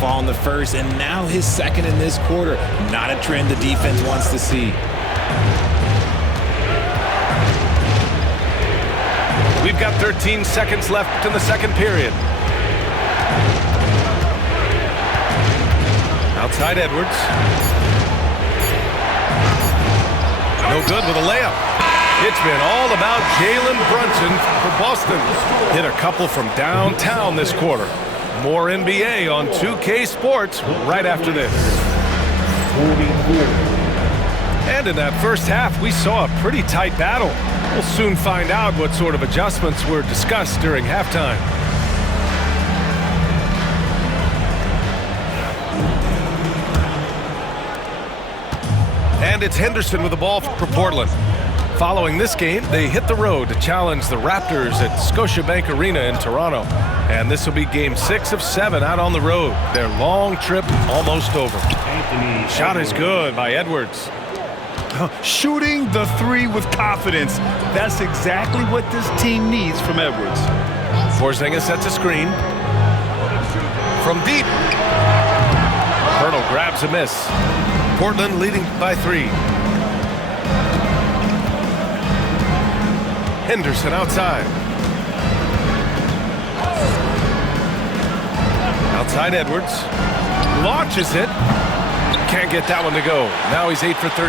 fall in the first, and now his second in this quarter. Not a trend the defense wants to see. We've got 13 seconds left in the second period. Outside Edwards. No good with a layup. It's been all about Jalen Brunson for Boston. Hit a couple from downtown this quarter. More NBA on 2K Sports right after this. And in that first half, we saw a pretty tight battle. We'll soon find out what sort of adjustments were discussed during halftime. And it's Henderson with the ball for Portland. Following this game, they hit the road to challenge the Raptors at Scotiabank Arena in Toronto. And this will be game 6 of 7 out on the road. Their long trip almost over. Shot is good by Edwards. Shooting the three with confidence. That's exactly what this team needs from Edwards. Porzingis sets a screen. From deep. Hurdle grabs a miss. Portland leading by 3. Henderson outside. Outside Edwards. Launches it. Can't get that one to go. Now he's 8 for 13.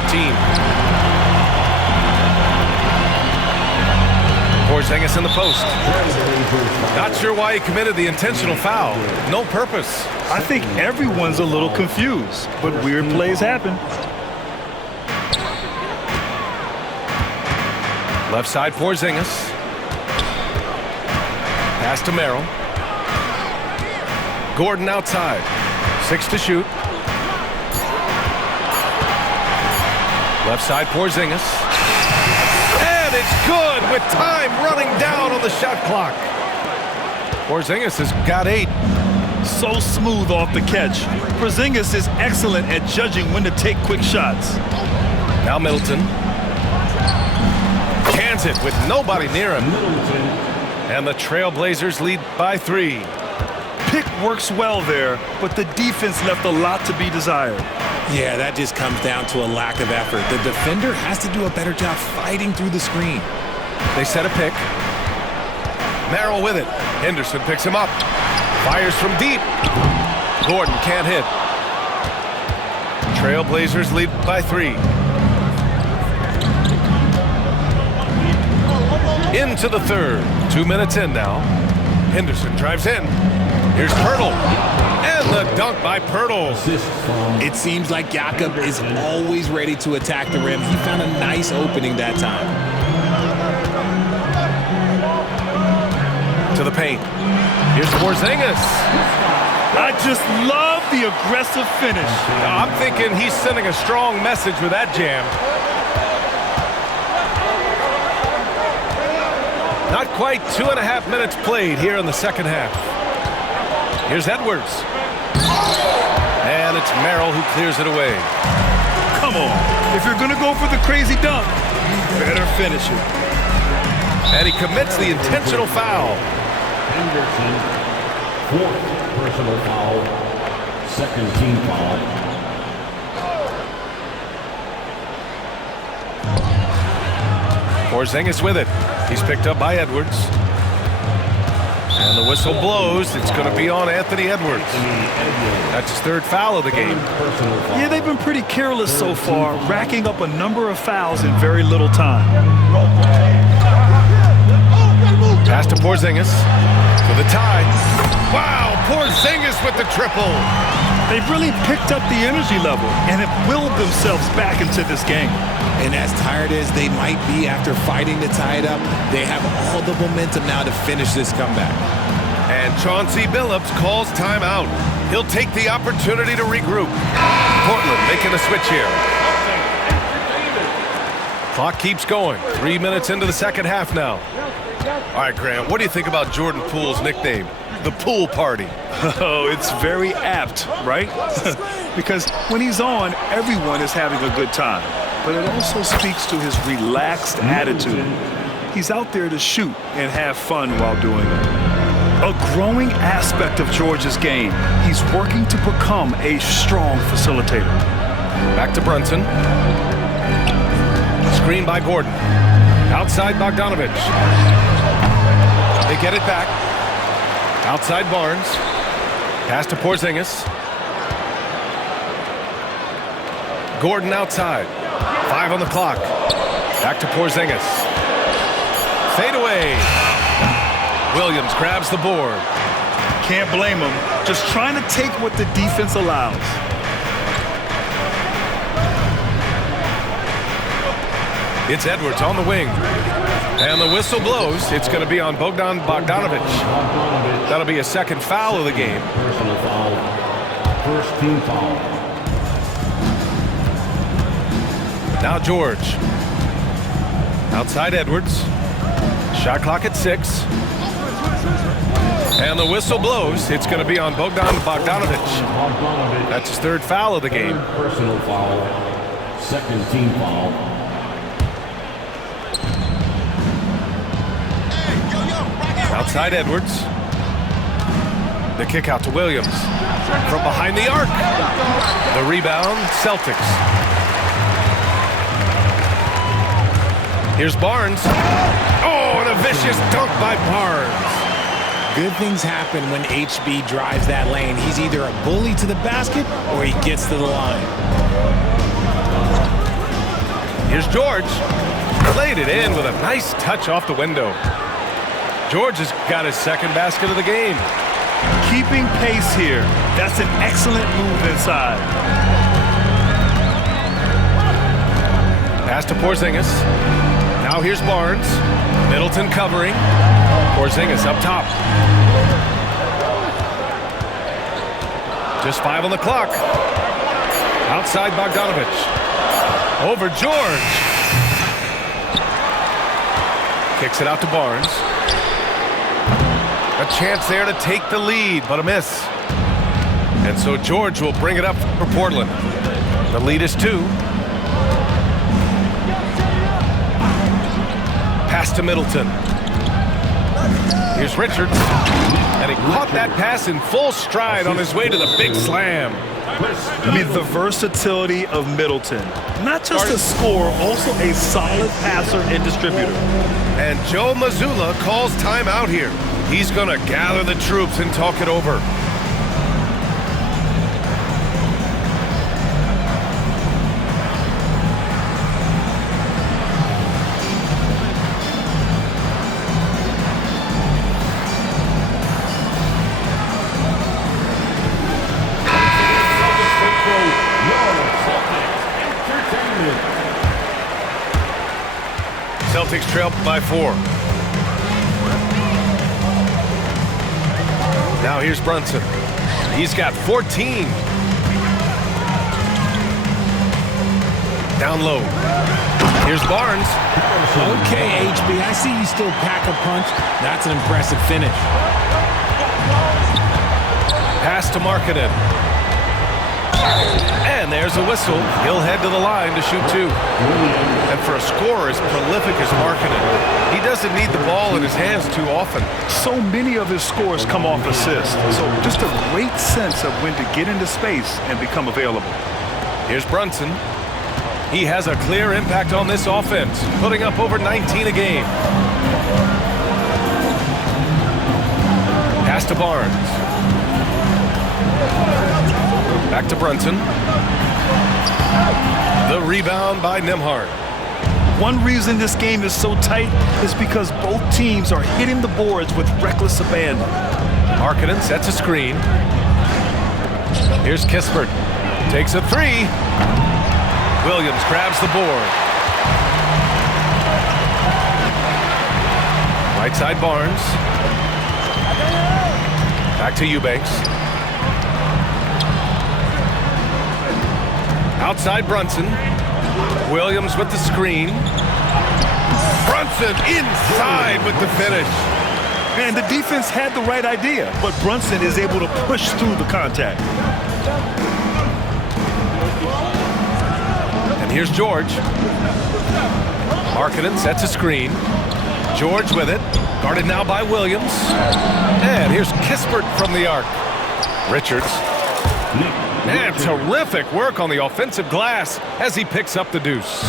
Porzingis in the post. Not sure why he committed the intentional foul. No purpose. I think everyone's a little confused, but weird plays happen. Left side Porzingis. Pass to Merrill. Gordon outside. 6 to shoot. Left side Porzingis. And it's good with time running down on the shot clock. Porzingis has got 8. So smooth off the catch. Porzingis is excellent at judging when to take quick shots. Now Middleton. Cans it with nobody near him. And the TrailBlazers lead by 3. Pick works well there, but the defense left a lot to be desired. Yeah, that just comes down to a lack of effort. The defender has to do a better job fighting through the screen. They set a pick. Merrill with it. Henderson picks him up. Fires from deep. Gordon can't hit. TrailBlazers lead by 3. Into the third. 2 minutes in now. Henderson drives in. Here's Pirtle. And the dunk by Pirtle. It seems like Jakob is always ready to attack the rim. He found a nice opening that time. To the paint. Here's Porzingis. I just love the aggressive finish. I'm thinking he's sending a strong message with that jam. Not quite 2.5 minutes played here in the second half. Here's Edwards. And it's Merrill who clears it away. Come on. If you're going to go for the crazy dunk, you better finish it. And he commits the intentional foul. Anderson, 4th personal foul, 2nd team foul. Porzingis with it. He's picked up by Edwards. And the whistle blows. It's going to be on Anthony Edwards. That's his 3rd foul of the game. Yeah, they've been pretty careless so far, racking up a number of fouls in very little time. Pass to Porzingis for the tie. Wow, Porzingis with the triple. They've really picked up the energy level and have willed themselves back into this game. And as tired as they might be after fighting to tie it up, they have all the momentum now to finish this comeback. And Chauncey Billups calls timeout. He'll take the opportunity to regroup. Portland making a switch here. Clock keeps going. 3 minutes into the second half now. All right, Grant, what do you think about Jordan Poole's nickname, the Pool Party? Oh, it's very apt, right? Because when he's on, everyone is having a good time. But it also speaks to his relaxed attitude. He's out there to shoot and have fun while doing it. A growing aspect of George's game. He's working to become a strong facilitator. Back to Brunson. Screen by Gordon. Outside Bogdanovich. They get it back. Outside Barnes. Pass to Porzingis. Gordon outside. 5 on the clock. Back to Porzingis. Fade away. Williams grabs the board. Can't blame him. Just trying to take what the defense allows. It's Edwards on the wing. And the whistle blows. It's going to be on Bogdanovich. That'll be a second foul of the game. Personal foul. First team foul. Now George. Outside Edwards. Shot clock at 6. And the whistle blows. It's going to be on Bogdanovich. That's his third foul of the game. Personal foul. Second team foul. Outside Edwards. The kick out to Williams. From behind the arc. The rebound, Celtics. Here's Barnes. Oh, and a vicious dunk by Barnes. Good things happen when HB drives that lane. He's either a bully to the basket or he gets to the line. Here's George. Laid it in with a nice touch off the window. George has got his second basket of the game. Keeping pace here. That's an excellent move inside. Pass to Porzingis. Now here's Barnes. Middleton covering. Porzingis up top. Just 5 on the clock. Outside Bogdanovich. Over George. Kicks it out to Barnes. A chance there to take the lead, but a miss. And so George will bring it up for Portland. The lead is 2. Pass to Middleton. Here's Richards. And he caught that pass in full stride on his way to the big slam. I mean, the versatility of Middleton. Not just a scorer, also a solid passer and distributor. And Joe Mazzulla calls timeout here. He's going to gather the troops and talk it over. Celtics trail by 4. Now here's Brunson. He's got 14. Down low. Here's Barnes. Okay, HB, I see you still pack a punch. That's an impressive finish. Pass to Markkanen. And there's a whistle. He'll head to the line to shoot 2. And for a scorer as prolific as Markkanen, he doesn't need the ball in his hands too often. So many of his scores come off assists. So just a great sense of when to get into space and become available. Here's Brunson. He has a clear impact on this offense, putting up over 19 a game. Pass to Barnes. Back to Brunson. The rebound by Nembhard. One reason this game is so tight is because both teams are hitting the boards with reckless abandon. Markkanen sets a screen. Here's Kispert. Takes a 3. Williams grabs the board. Right side Barnes. Back to Eubanks. Outside Brunson. Williams with the screen. Brunson inside with the finish. And the defense had the right idea, but Brunson is able to push through the contact. And here's George. Markkanen sets a screen. George with it. Guarded now by Williams. And here's Kispert from the arc. Richards. And terrific work on the offensive glass as he picks up the deuce.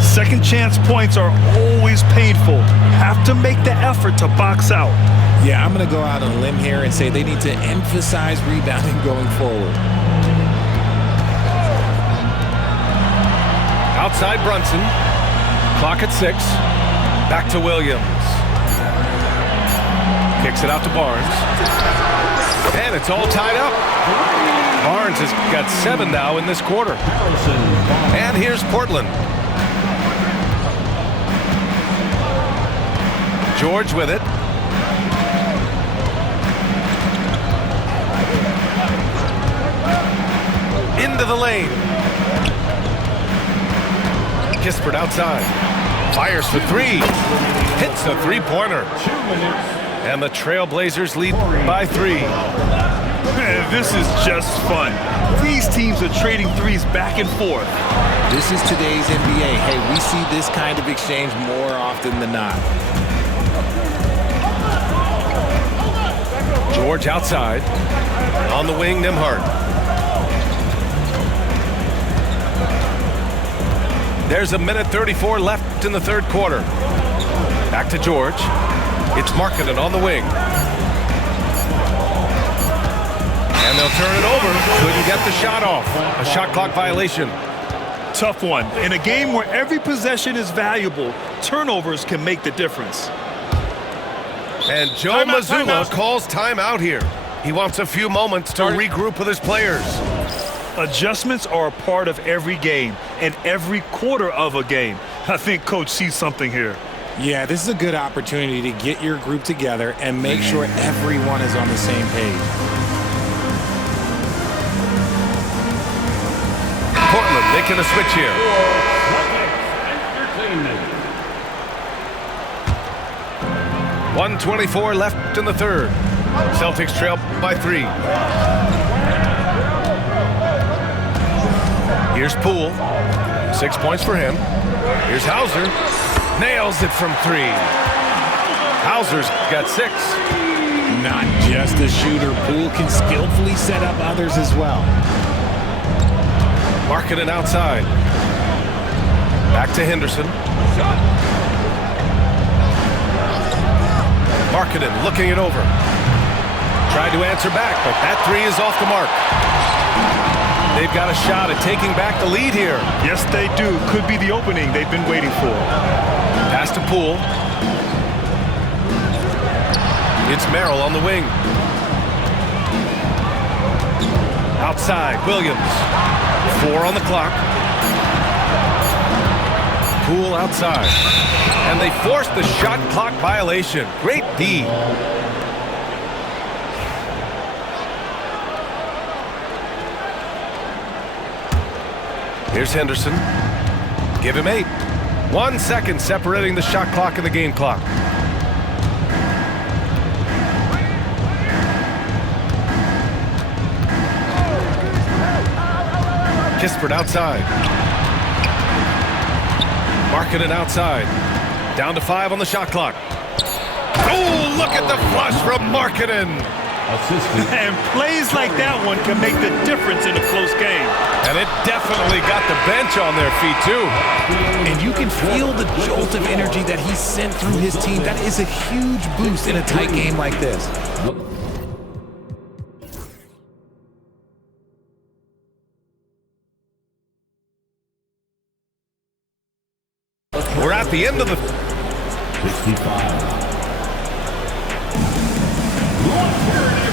Second chance points are always painful. Have to make the effort to box out. Yeah, I'm going to go out on a limb here and say they need to emphasize rebounding going forward. Outside Brunson. Clock at 6. Back to Williams. Kicks it out to Barnes. And it's all tied up. Barnes has got 7 now in this quarter. And here's Portland. George with it. Into the lane. Kispert outside. Fires for 3. Hits a three-pointer. And the TrailBlazers lead by 3. Man, this is just fun. These teams are trading threes back and forth. This is today's NBA. Hey, we see this kind of exchange more often than not. George outside. On the wing, Nembhard. There's a minute 34 left in the third quarter. Back to George. It's Markkanen on the wing. And they'll turn it over. Couldn't get the shot off. A shot clock violation. Tough one. In a game where every possession is valuable, turnovers can make the difference. And Joe Mazzulla calls timeout here. He wants a few moments to regroup with his players. Adjustments are a part of every game and every quarter of a game. I think Coach sees something here. Yeah, this is a good opportunity to get your group together and make sure everyone is on the same page. Portland making a switch here. 1:24 left in the third. Celtics trail by 3. Here's Poole. 6 points for him. Here's Hauser. Nails it from 3. Hauser's got 6. Not just a shooter, Poole can skillfully set up others as well. Markkanen outside. Back to Henderson. Markkanen looking it over. Tried to answer back, but that 3 is off the mark. They've got a shot at taking back the lead here. Yes, they do. Could be the opening they've been waiting for. Pass to Poole. It's Merrill on the wing. Outside, Williams. 4 on the clock. Poole outside. And they forced the shot clock violation. Great D. Here's Henderson. Give him 8. 1 second separating the shot clock and the game clock. Kispert outside. Markkanen outside. Down to 5 on the shot clock. Oh, look at the flush from Markkanen. And plays like that one can make the difference in a close game. And it definitely got the bench on their feet, too. And you can feel the jolt of energy that he sent through his team. That is a huge boost in a tight game like this. We're at the end of the... 65.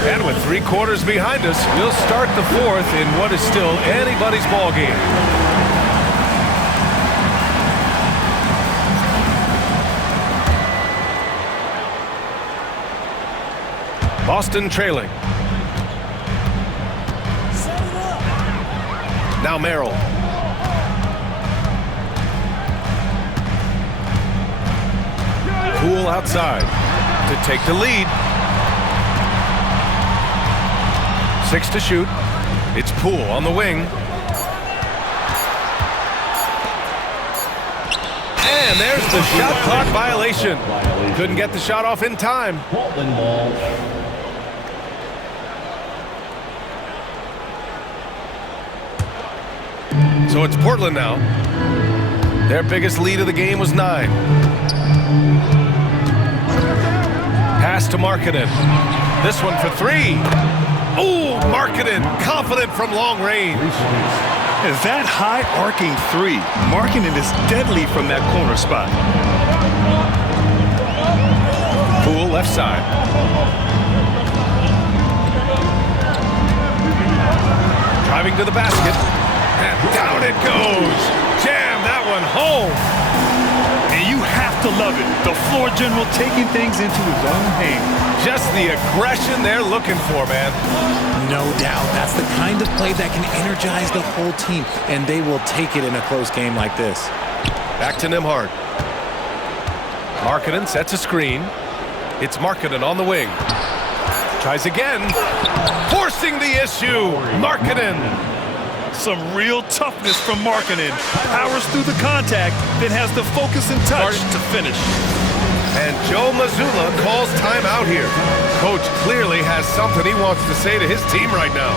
And with 3 quarters behind us, we'll start the 4th in what is still anybody's ball game. Boston trailing. Now Merrill. Poole outside to take the lead. 6 to shoot. It's Poole on the wing. And there's the shot clock violation. Couldn't get the shot off in time. Portland ball. So it's Portland now. Their biggest lead of the game was 9. Pass to Markkanen. This one for 3. Oh, Markkanen, confident from long range. Is that high arcing 3? Markkanen is deadly from that corner spot. Poole left side. Driving to the basket. And down it goes. Jam that one home. And you have to love it. The floor general taking things into his own hands. Just the aggression they're looking for, man. No doubt. That's the kind of play that can energize the whole team, and they will take it in a close game like this. Back to Nembhard. Markkanen sets a screen. It's Markkanen on the wing. Tries again. Forcing the issue. Markkanen. Some real toughness from Markkanen. Powers through the contact, then has the focus and touch to finish. And Joe Mazzulla calls timeout here. Coach clearly has something he wants to say to his team right now.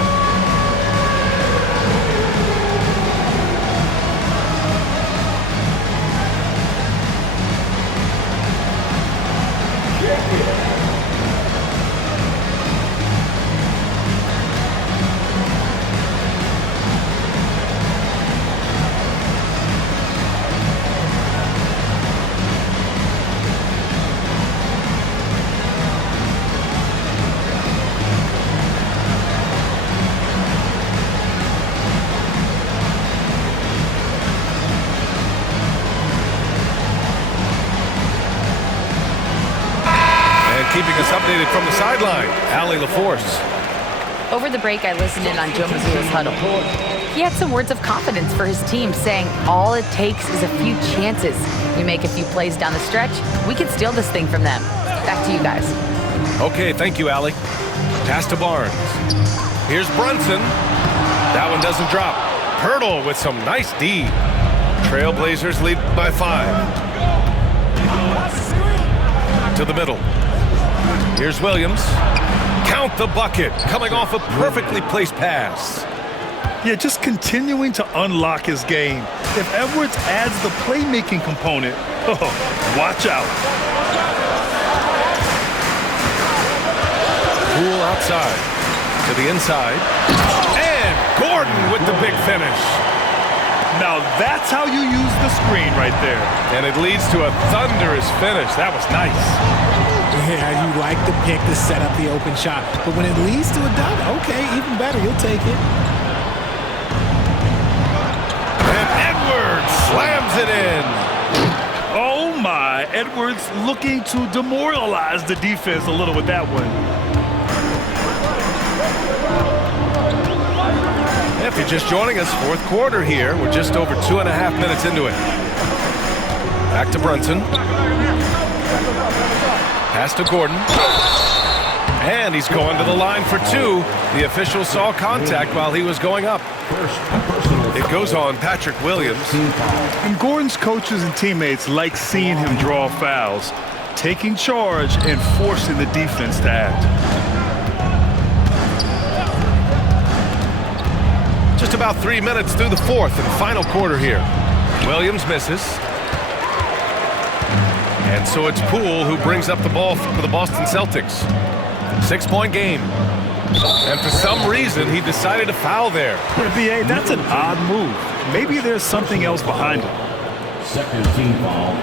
Keeping us updated from the sideline, Allie LaForce. Over the break, I listened in on Joe Mazzulla's huddle. He had some words of confidence for his team, saying all it takes is a few chances. We make a few plays down the stretch, we can steal this thing from them. Back to you guys. Okay, thank you, Allie. Pass to Barnes. Here's Brunson. That one doesn't drop. Pirtle with some nice D. TrailBlazers lead by 5. To the middle. Here's Williams. Count the bucket. Coming off a perfectly placed pass. Yeah, just continuing to unlock his game. If Edwards adds the playmaking component, watch out. Poole outside. To the inside. And Gordon with the big finish. Now that's how you use the screen right there. And it leads to a thunderous finish. That was nice. Yeah, you like the pick to set up the open shot. But when it leads to a dunk, okay, even better. You'll take it. And Edwards slams it in. Oh, my. Edwards looking to demoralize the defense a little with that one. If you're just joining us, fourth quarter here. We're just over 2.5 minutes into it. Back to Brunson. Pass to Gordon. And he's going to the line for 2. The official saw contact while he was going up. It goes on Patrick Williams. And Gordon's coaches and teammates like seeing him draw fouls, taking charge and forcing the defense to act. Just about 3 minutes through the fourth and final quarter here. Williams misses. And so it's Poole who brings up the ball for the Boston Celtics. 6-point game. And for some reason, he decided to foul there. BA, that's an odd move. Maybe there's something else behind it. Second team foul.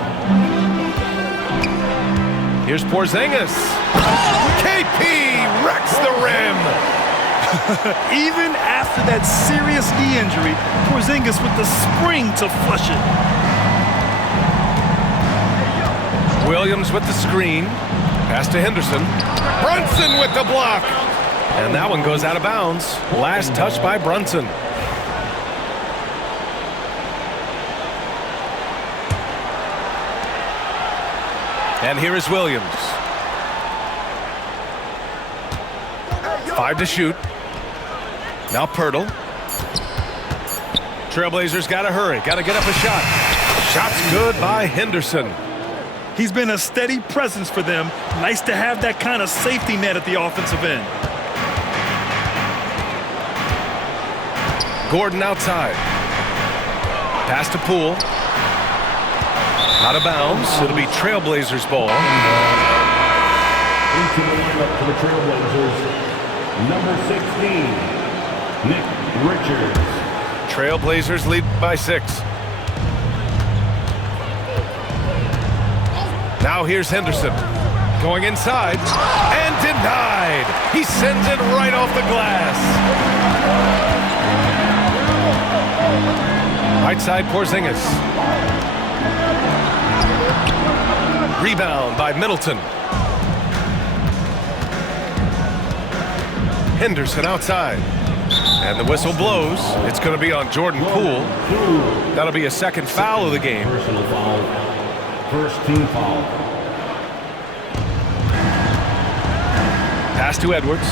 Here's Porzingis. KP wrecks the rim. Even after that serious knee injury, Porzingis with the spring to flush it. Williams with the screen. Pass to Henderson. Brunson with the block. And that one goes out of bounds. Last touch by Brunson. And here is Williams. 5 to shoot. Now Pirtle. TrailBlazers got to hurry. Got to get up a shot. Shot's good by Henderson. He's been a steady presence for them. Nice to have that kind of safety net at the offensive end. Gordon outside. Pass to Poole. Out of bounds. It'll be TrailBlazers ball. Into the lineup for the TrailBlazers, number 16, Nick Richards. TrailBlazers lead by 6. Now here's Henderson. Going inside. And denied. He sends it right off the glass. Right side, Porzingis. Rebound by Middleton. Henderson outside. And the whistle blows. It's going to be on Jordan Poole. That'll be a second foul of the game. Personal foul. First team foul. Pass to Edwards.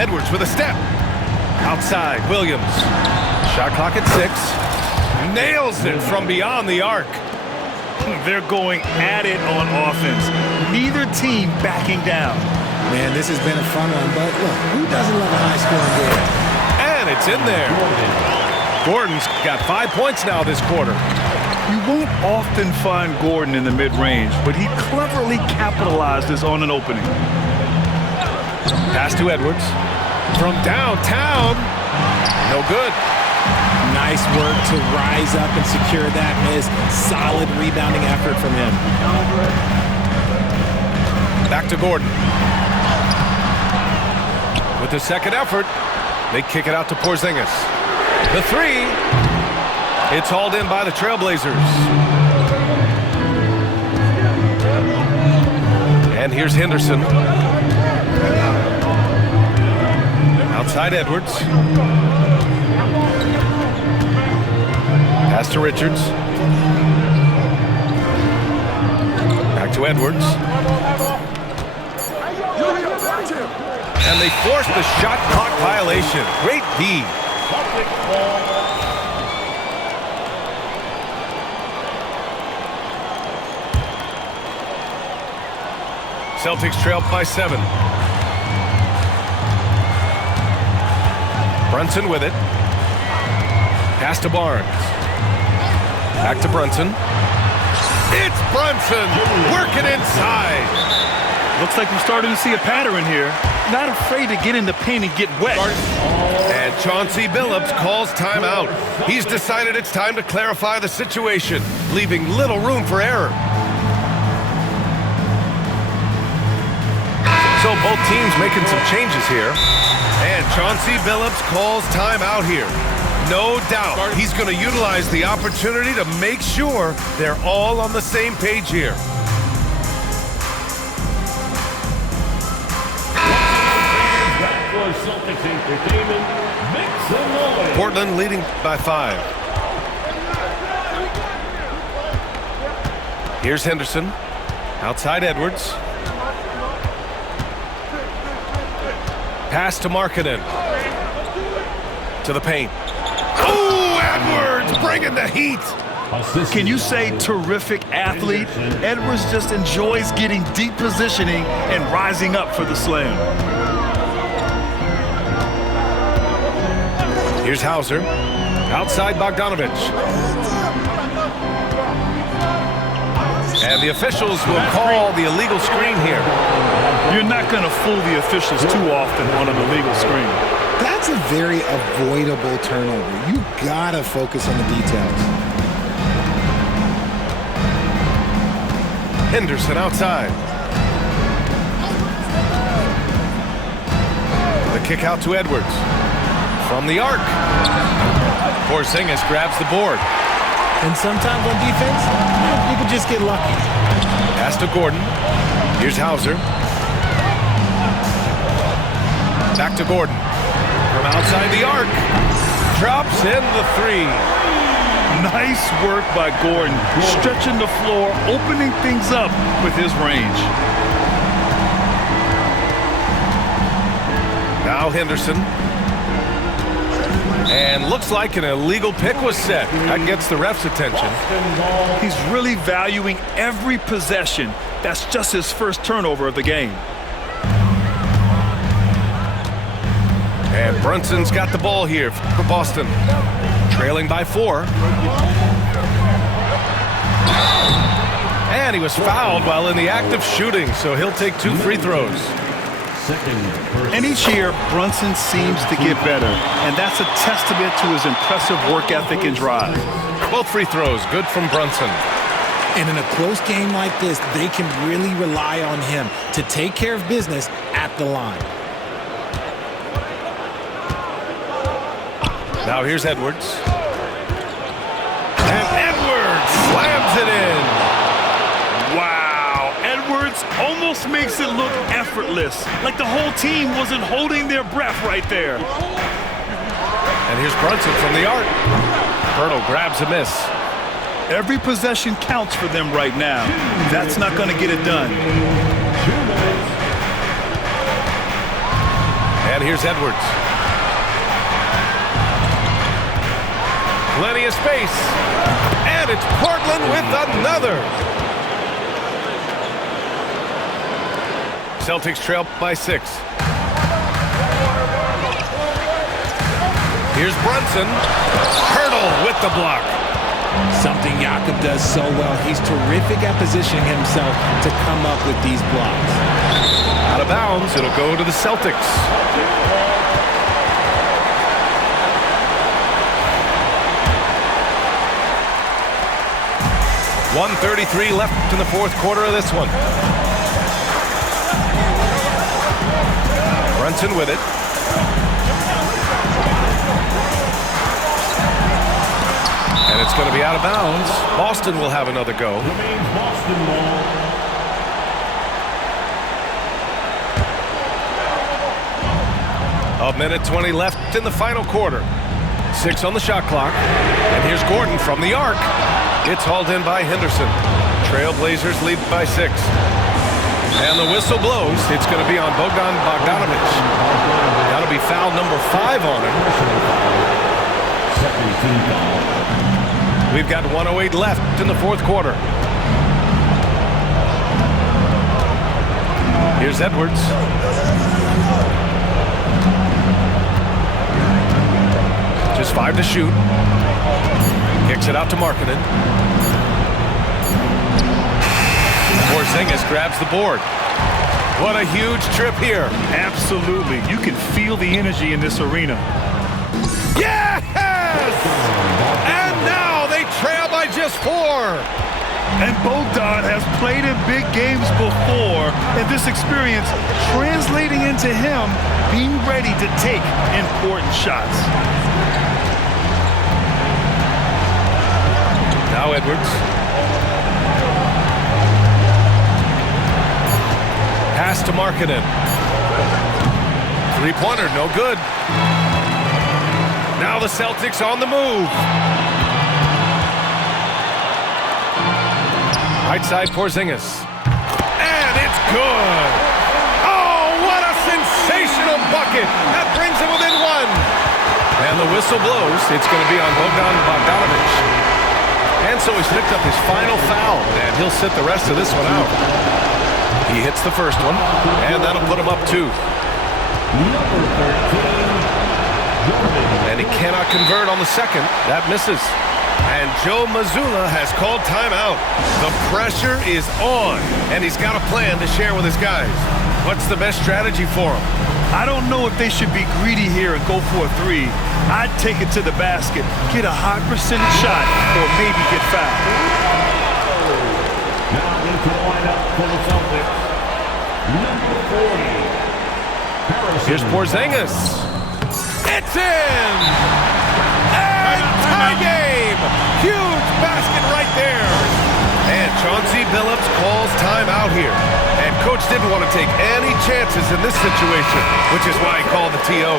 Edwards with a step. Outside, Williams. Shot clock at 6. Nails it from beyond the arc. They're going at it on offense. Neither team backing down. Man, this has been a fun one, but look, who doesn't love a high-scoring game? And it's in there. Gordon's got 5 points now this quarter. You won't often find Gordon in the mid-range, but he cleverly capitalizes on an opening. Pass to Edwards. From downtown. No good. Nice work to rise up and secure that miss. Solid rebounding effort from him. Back to Gordon. With the second effort, they kick it out to Porzingis. The 3. It's hauled in by the TrailBlazers. And here's Henderson. Outside Edwards. Pass to Richards. Back to Edwards. And they force the shot clock violation. Great D. Celtics trail by 7. Brunson with it. Pass to Barnes. Back to Brunson. It's Brunson working inside. Looks like we're starting to see a pattern here. Not afraid to get in the paint and get wet. And Chauncey Billups calls timeout. He's decided it's time to clarify the situation, leaving little room for error. So both teams making some changes here. And Chauncey Billups calls timeout here. No doubt he's going to utilize the opportunity to make sure they're all on the same page here. Celtics Entertainment, make some noise. Portland leading by 5. Here's Henderson. Outside Edwards. Pass to Markkanen. To the paint. Oh, Edwards bringing the heat. Can you say terrific athlete? Edwards just enjoys getting deep positioning and rising up for the slam. Here's Hauser. Outside Bogdanovich. And the officials will call the illegal screen here. You're not going to fool the officials too often on an illegal screen. That's a very avoidable turnover. You gotta focus on the details. Henderson outside. The kick out to Edwards. From the arc. Porzingis grabs the board. And sometimes on defense, you can just get lucky. Pass to Gordon. Here's Hauser. Back to Gordon. From outside the arc. Drops in the 3. Nice work by Gordon. Stretching the floor, opening things up with his range. Now Henderson. And looks like an illegal pick was set. That gets the ref's attention. He's really valuing every possession. That's just his first turnover of the game. And Brunson's got the ball here for Boston. Trailing by 4. And he was fouled while in the act of shooting, so he'll take 2 free throws. And each year, Brunson seems to get better, and that's a testament to his impressive work ethic and drive. Both free throws, good from Brunson. And in a close game like this, they can really rely on him to take care of business at the line. Now here's Edwards. And Edwards slams it in. Wow, Edwards almost makes it look effortless, like the whole team wasn't holding their breath right there. And here's Brunson from the arc. Hurdle grabs a miss. Every possession counts for them right now. That's not going to get it done. And here's Edwards. Plenty of space. And it's Portland with another. Celtics trail by 6. Here's Brunson. Hurdle with the block. Something Jakob does so well. He's terrific at positioning himself to come up with these blocks. Out of bounds, it'll go to the Celtics. .133 left in the fourth quarter of this one. Brunson with it. And it's going to be out of bounds. Boston will have another go. A minute 20 left in the final quarter. 6 on the shot clock. And here's Gordon from the arc. It's hauled in by Henderson. TrailBlazers lead by 6. And the whistle blows. It's going to be on Bogdan Bogdanovic. That'll be foul number 5 on him. We've got 1:08 left in the fourth quarter. Here's Edwards. Just 5 to shoot. Kicks it out to Markkanen. Porzingis grabs the board. What a huge trip here. Absolutely. You can feel the energy in this arena. Yes! And now they trail by just 4. And Bogdan has played in big games before, and this experience translating into him being ready to take important shots. Now Edwards. Pass to Markkanen. Three-pointer, no good. Now the Celtics on the move. Right side, Porzingis. And it's good. Oh, what a sensational bucket. That brings him within 1. And the whistle blows. It's going to be on Bogdan Bogdanovic. And so he's picked up his final foul, and he'll sit the rest of this one out. He hits the first one, and that'll put him up 2. And he cannot convert on the second. That misses. And Joe Mazzulla has called timeout. The pressure is on, and he's got a plan to share with his guys. What's the best strategy for him? I don't know if they should be greedy here and go for a 3. I'd take it to the basket, get a high percentage shot, or maybe get fouled. Now into the lineup for the Celtics, number 40. Here's Porzingis. It's in! And tie game! Huge basket right there! And Chauncey Billups calls timeout here. And coach didn't want to take any chances in this situation, which is why he called the TO.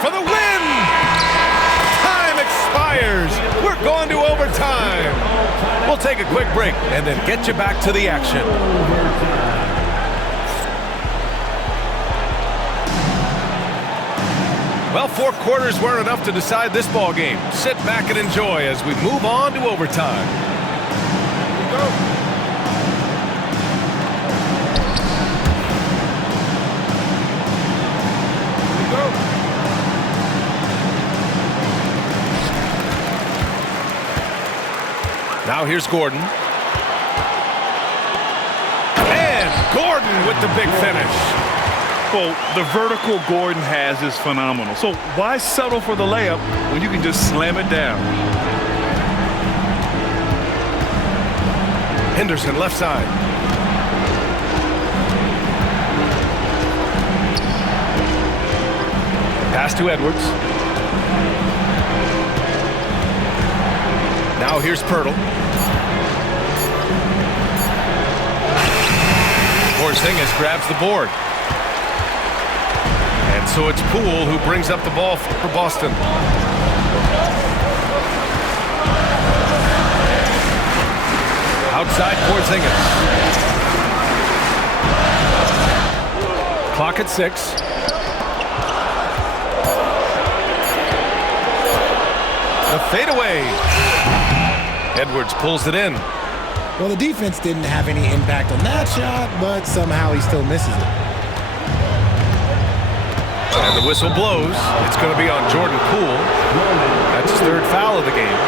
For the win! Time expires. We're going to overtime. We'll take a quick break and then get you back to the action. Well, 4 quarters weren't enough to decide this ball game. Sit back and enjoy as we move on to overtime. Here we go. Now here's Gordon. And Gordon with the big finish. Well, the vertical Gordon has is phenomenal. So why settle for the layup when you can just slam it down? Henderson left side. Pass to Edwards. Now here's Pirtle. Porzingis grabs the board. And so it's Poole who brings up the ball for Boston. Outside Porzingis. Clock at 6. The fadeaway. Edwards pulls it in. Well, the defense didn't have any impact on that shot, but somehow he still misses it. And the whistle blows. It's going to be on Jordan Poole. That's his 3rd foul of the game.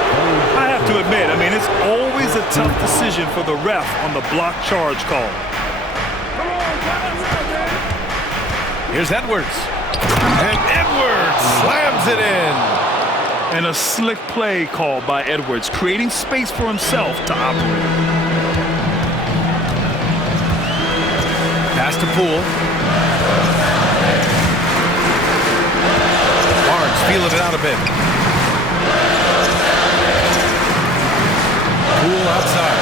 I have to admit, I mean, it's always a tough decision for the ref on the block charge call. Here's Edwards. And Edwards slams it in. And a slick play called by Edwards, creating space for himself to operate. Pass to Poole. Barnes feeling it out a bit. Poole outside.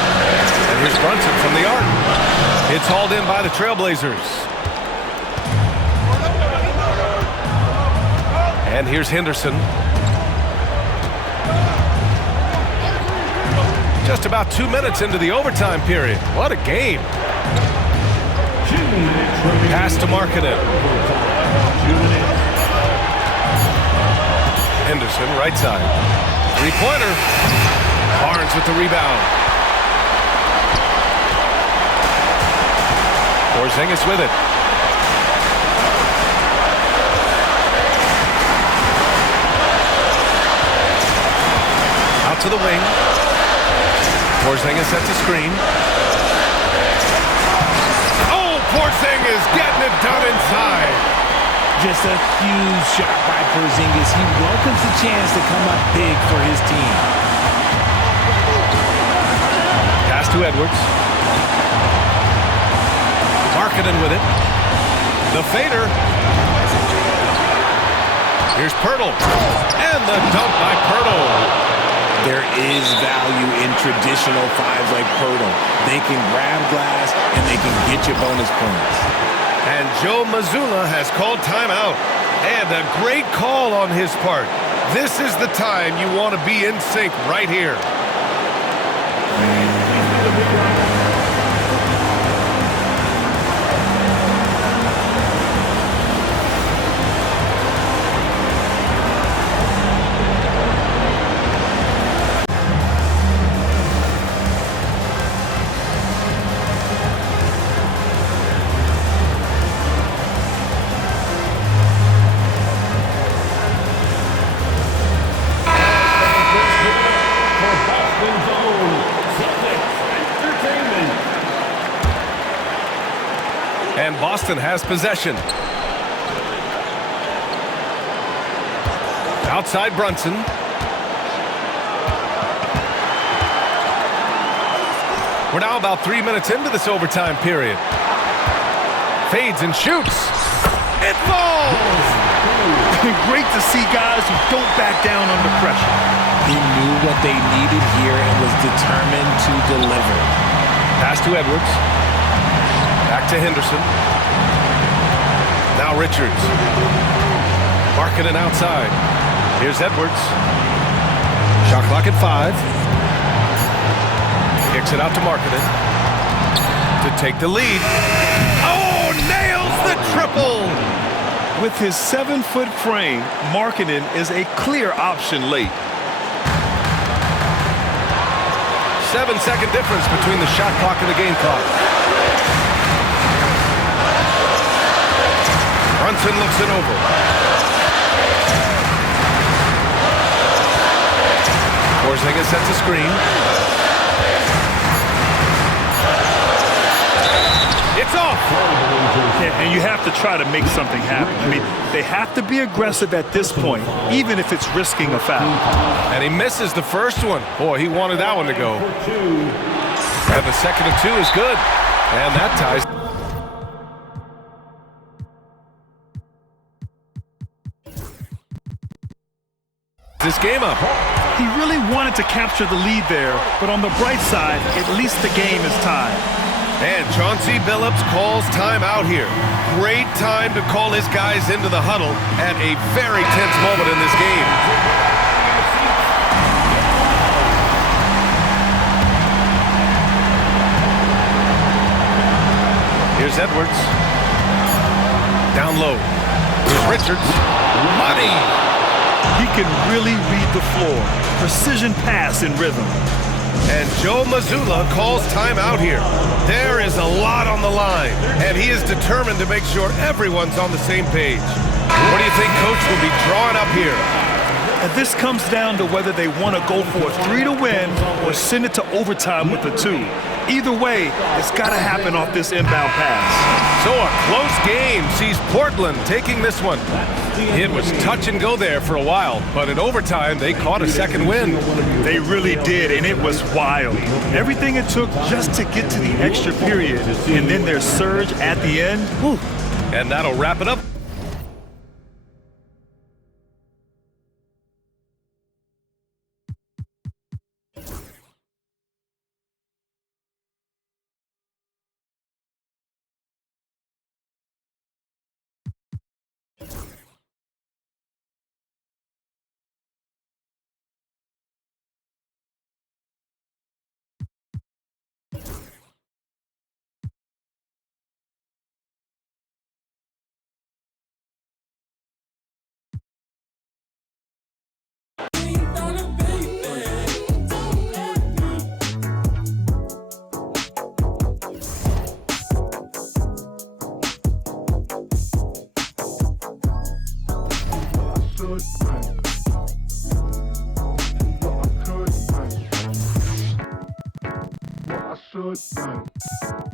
And here's Brunson from the arc. It's hauled in by the TrailBlazers. And here's Henderson. Just about 2 minutes into the overtime period. What a game. Pass to Markkanen. Henderson, right side. 3-pointer. Barnes with the rebound. Porzingis with it. Out to the wing. Porzingis sets a screen. Oh, Porzingis getting it done inside. Just a huge shot by Porzingis. He welcomes the chance to come up big for his team. Pass to Edwards. Markkanen with it. The fader. Here's Pirtle. And the dunk by Pirtle. There is value in traditional 5s like Pirtle. They can grab glass and they can get you bonus points. And Joe Mazzulla has called timeout. And a great call on his part. This is the time you want to be in sync right here. And Boston has possession. Outside Brunson. We're now about 3 minutes into this overtime period. Fades and shoots. It falls! Great to see guys who don't back down under pressure. He knew what they needed here and was determined to deliver. Pass to Edwards. Back to Henderson. Now Richards. Markkanen outside. Here's Edwards. Shot clock at 5. Kicks it out to Markkanen to take the lead. Oh, nails the triple! With his 7-foot frame, Markkanen is a clear option late. 7-second difference between the shot clock and the game clock. Brunson looks it over. Porzingis sets a screen. It's off. And you have to try to make something happen. I mean, they have to be aggressive at this point, even if it's risking a foul. And he misses the first one. Boy, he wanted that one to go. And the second and 2 is good. And that ties this game up. He really wanted to capture the lead there, but on the bright side, at least the game is tied. And Chauncey Billups calls timeout here. Great time to call his guys into the huddle at a very tense moment in this game. Here's Edwards. Down low. Here's Richards. Money. He can really read the floor. Precision pass in rhythm. And Joe Mazzulla calls timeout here. There is a lot on the line, and he is determined to make sure everyone's on the same page. What do you think Coach will be drawing up here? And this comes down to whether they want to go for a 3 to win or send it to overtime with a 2. Either way, it's got to happen off this inbound pass. So a close game sees Portland taking this one. It was touch and go there for a while, but in overtime, they caught a second win. They really did, and it was wild. Everything it took just to get to the extra period, and then their surge at the end. Whew. And that'll wrap it up. I should